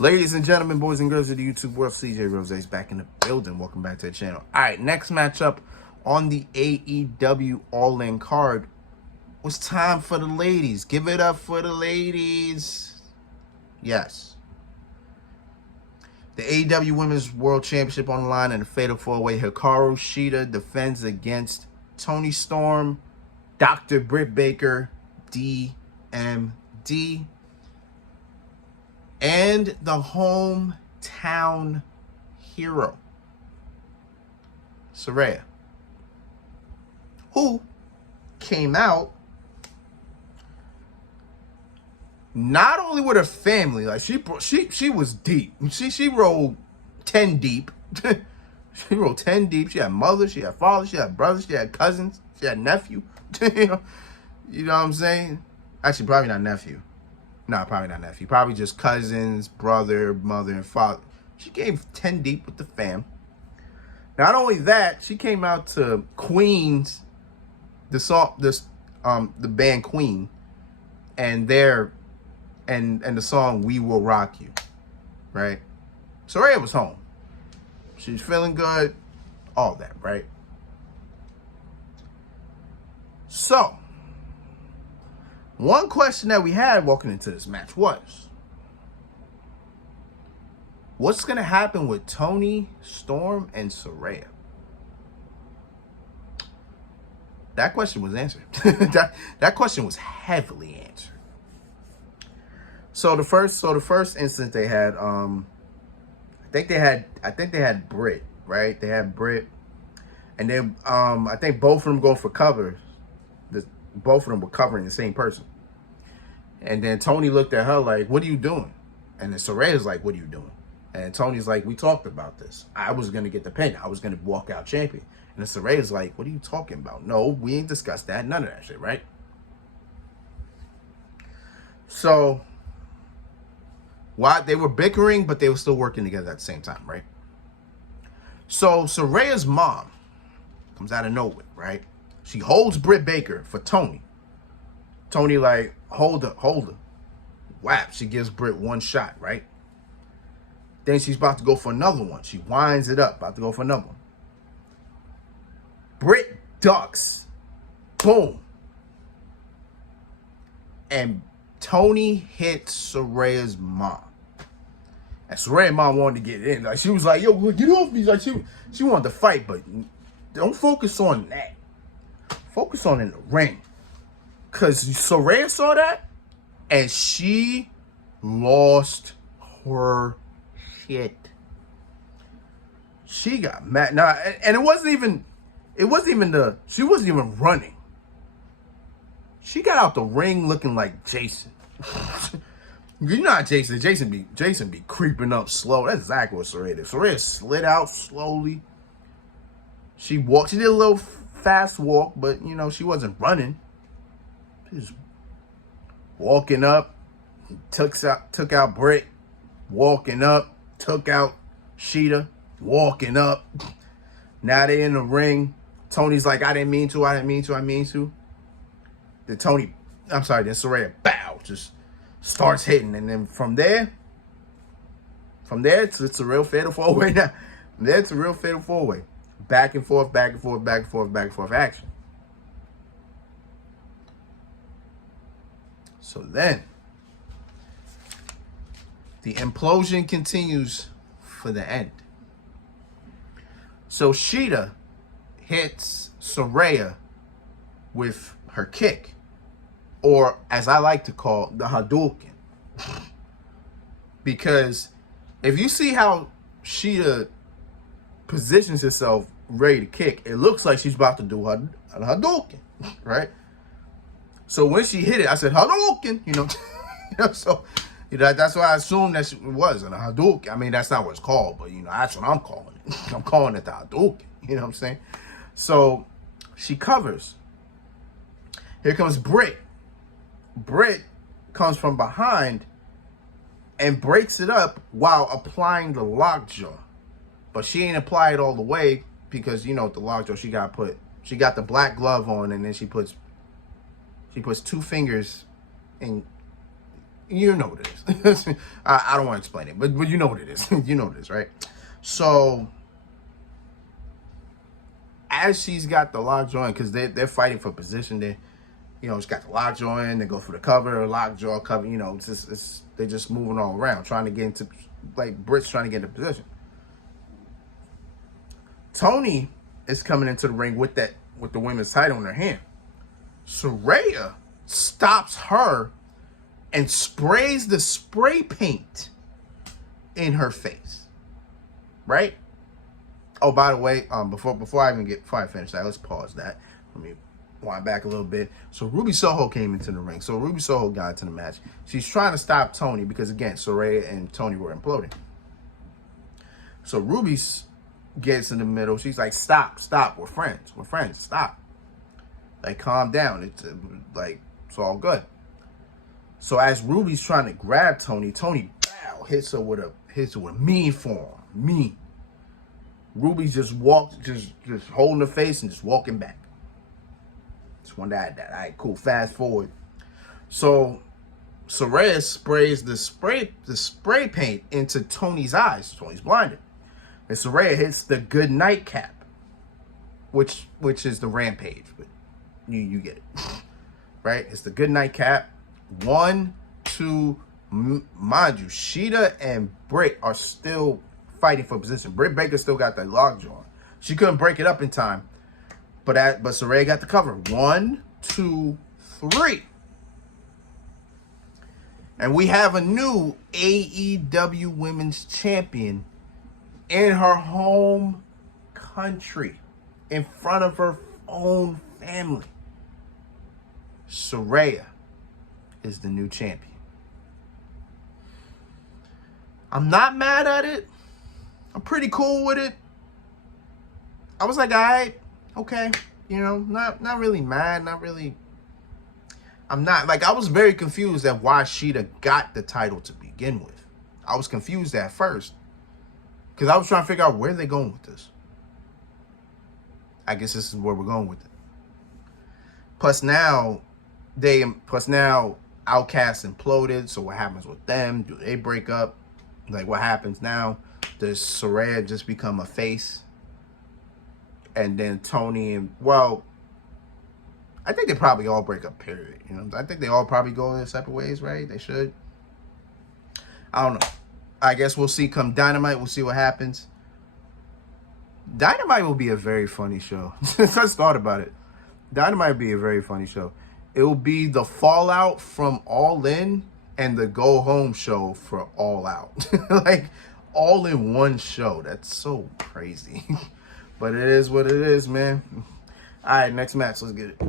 Ladies and gentlemen, boys and girls of the YouTube world, CJ Rose's back in the building. Welcome back to the channel. All right, next matchup on the AEW All-In card was time for the ladies. Give it up for the ladies. Yes. The AEW Women's World Championship on the line in a fatal four-way. Hikaru Shida defends against Toni Storm, Dr. Britt Baker, DMD, and the hometown hero, Saraya, who came out not only with her family, like she was deep. She rolled 10 deep. She rolled 10 deep. She had mother, she had father, she had brothers, she had cousins, she had nephew. you know what I'm saying? Actually, probably not nephew. No, probably not nephew. Probably just cousins, brother, mother, and father. She gave 10 deep with the fam. Not only that, she came out to Queen's, the band Queen, and the song "We Will Rock You," right? Saraya was home. She was feeling good, all that, right? So, one question that we had walking into this match was, what's going to happen with Toni, Storm, and Saraya? That question was answered. that question was heavily answered. So the first instance they had, I think they had Britt, right? They had Britt, and then I think both of them going for covers. Both of them were covering the same person. And then Toni looked at her like, "What are you doing?" And then Saraya's like, "What are you doing?" And Toni's like, "We talked about this. I was going to get the pin. I was going to walk out champion." And then Saraya's like, "What are you talking about? No, we ain't discussed that. None of that shit, right?" So, why they were bickering, but they were still working together at the same time, right? So, Saraya's mom comes out of nowhere, right? She holds Britt Baker for Toni. Toni like, hold her. Whap, she gives Britt one shot, right? Then she's about to go for another one. She winds it up, about to go for another one. Britt ducks. Boom. And Toni hits Saraya's mom. And Saraya's mom wanted to get in. Like, she was like, "Yo, get off me." Like, she wanted to fight, but don't focus on that. Focus on in the ring. Because Saraya saw that, and she lost her shit. She got mad. Nah, and she wasn't even running. She got out the ring looking like Jason. You know how Jason be creeping up slow. That's exactly what Saraya did. Saraya slid out slowly. She did a little fast walk, but she wasn't running. She was walking up, took out Britt, walking up, took out Shida, walking up. Now they in the ring. Toni's like, "I didn't mean to. Then Saraya, bow, just starts hitting. And then from there, it's a real fatal four-way now. From there, it's a real fatal four-way. Back and forth action. So then, the implosion continues for the end. So Shida hits Saraya with her kick, or as I like to call, the Hadouken. Because if you see how Shida positions herself ready to kick, it looks like she's about to do a Hadouken, right? So when she hit it, I said, "Hadouken," so that's why I assumed that it was a Hadouken. I mean, that's not what it's called, but that's what I'm calling it. I'm calling it the Hadouken. You know what I'm saying? So she covers. Here comes Britt. Britt comes from behind and breaks it up while applying the lockjaw. But she ain't apply it all the way because, the lockjaw, she got the black glove on, and then she puts 2 fingers in You know what it is. I don't want to explain it, but you know what it is. You know what it is, right? So as she's got the lockjaw, because they're fighting for position, she's got the lockjaw in, they go for the cover, lockjaw cover, they're just moving all around, trying to get into, like, Britt's trying to get into position. Toni is coming into the ring with the women's title in her hand. Saraya stops her and sprays the spray paint in her face. Right? Oh, by the way, before I finish that, let's pause that. Let me wind back a little bit. So Ruby Soho came into the ring. So Ruby Soho got into the match. She's trying to stop Toni because, again, Saraya and Toni were imploding. So Ruby gets in the middle. She's like, stop, we're friends, stop. Like, calm down. It's all good. So as Ruby's trying to grab Toni hits her with a mean form. Mean. Ruby's just holding her face and just walking back. Just wanted to add that. All right, cool. Fast forward. So Saraya sprays the spray paint into Toni's eyes. Toni's blinded. And Saraya hits the good night cap, which is the rampage, but you get it. Right? It's the good night cap. 1, 2, mind you, Shida and Britt are still fighting for position. Britt Baker still got that lockjaw. She couldn't break it up in time, but Saraya got the cover. 1, 2, 3. And we have a new AEW Women's Champion in her home country, in front of her own family. Saraya is the new champion. I'm not mad at it. I'm pretty cool with it. I was like, all right, okay. Not really mad, not really. I'm not, like, I was very confused at why Shida got the title to begin with. I was confused at first, because I was trying to figure out where they're going with this. I guess this is where we're going with it. Plus now Outcast imploded, so what happens with them? Do they break up? Like, what happens now? Does Saraya just become a face? And then Toni I think they probably all break up, period. I think they all probably go their separate ways, right? They should. I don't know. I guess we'll see come Dynamite. We'll see what happens. Dynamite will be a very funny show. I just thought about it. Dynamite will be a very funny show. It will be the fallout from All In and the go home show for All Out. Like, all in one show. That's so crazy. But it is what it is, man. All right, next match. Let's get it.